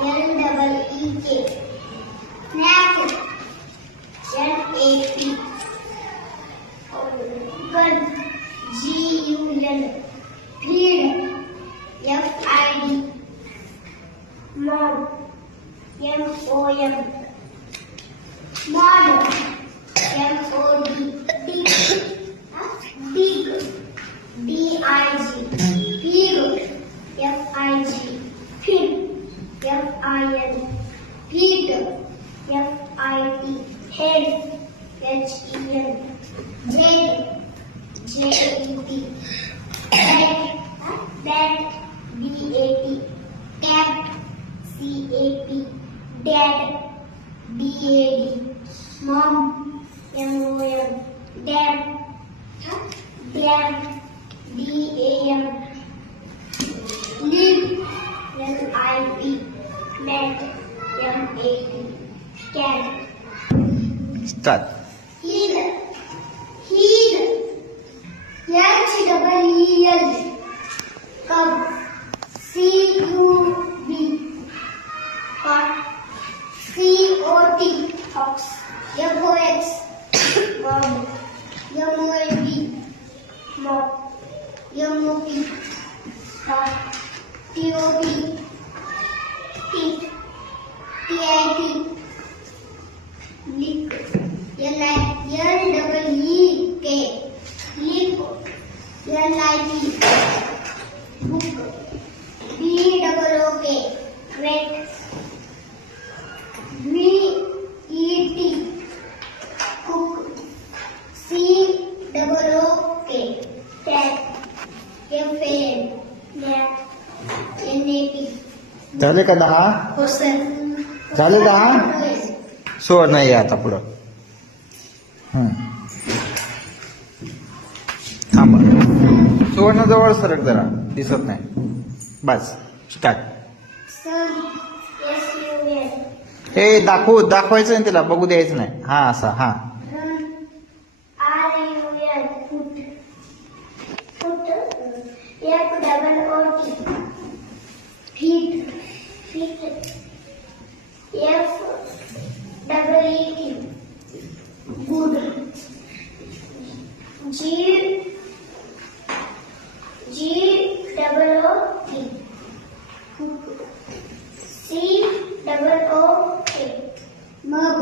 N-double-E-K. Nap. N-A-P. Gun. G-U-N. Greed. F-I-D. Mom. M-O-M. Mod. M-O-D. Dig. Dig. D-I-G. Pig. F-I-G. Fin. F-I-N. Feet. F-I-T. Head. H-E-N. Jade. J-A-D. Bat. Bat. B-A-T. Cat. C-A-P. Dad. D-A-D. Mom. M-O-M. Dad. Dam. D-A-M. Lip. L-I-P. Mat. M-A-T. Cat. Start. Heel. Heel. H-double-E-L. Cub. C-U-B. Cot. C-O-T. Fox. F-O-X. Mom. M-O-M-B. Mop. M-O-P. Mop. T-O-P. Teeth. T-I-T. Lick. L-double-E-K. Lip. L-I-P. Book. B-double-O-K. Wet. V-E-T. Cook. C-double-O-K. Cat. F-A-N. Nap. N-A-P. झाले का 10? हो sir. झाले 10? सोड नाही आता पुढं. थांबा. सुवर्ण जवळ सरक जरा, दिसत नाही. बस स्टार्ट. सर. S-U-N. हे दाखवायचं नाही तिला, बघू द्यायचं नाही. हा असा हा. Run. R-U-N. Foot. Foot. F-double-O-T. Feet. Feet. F-double-E-T. Good. G-double-O-T. C-double-O-K. Mug.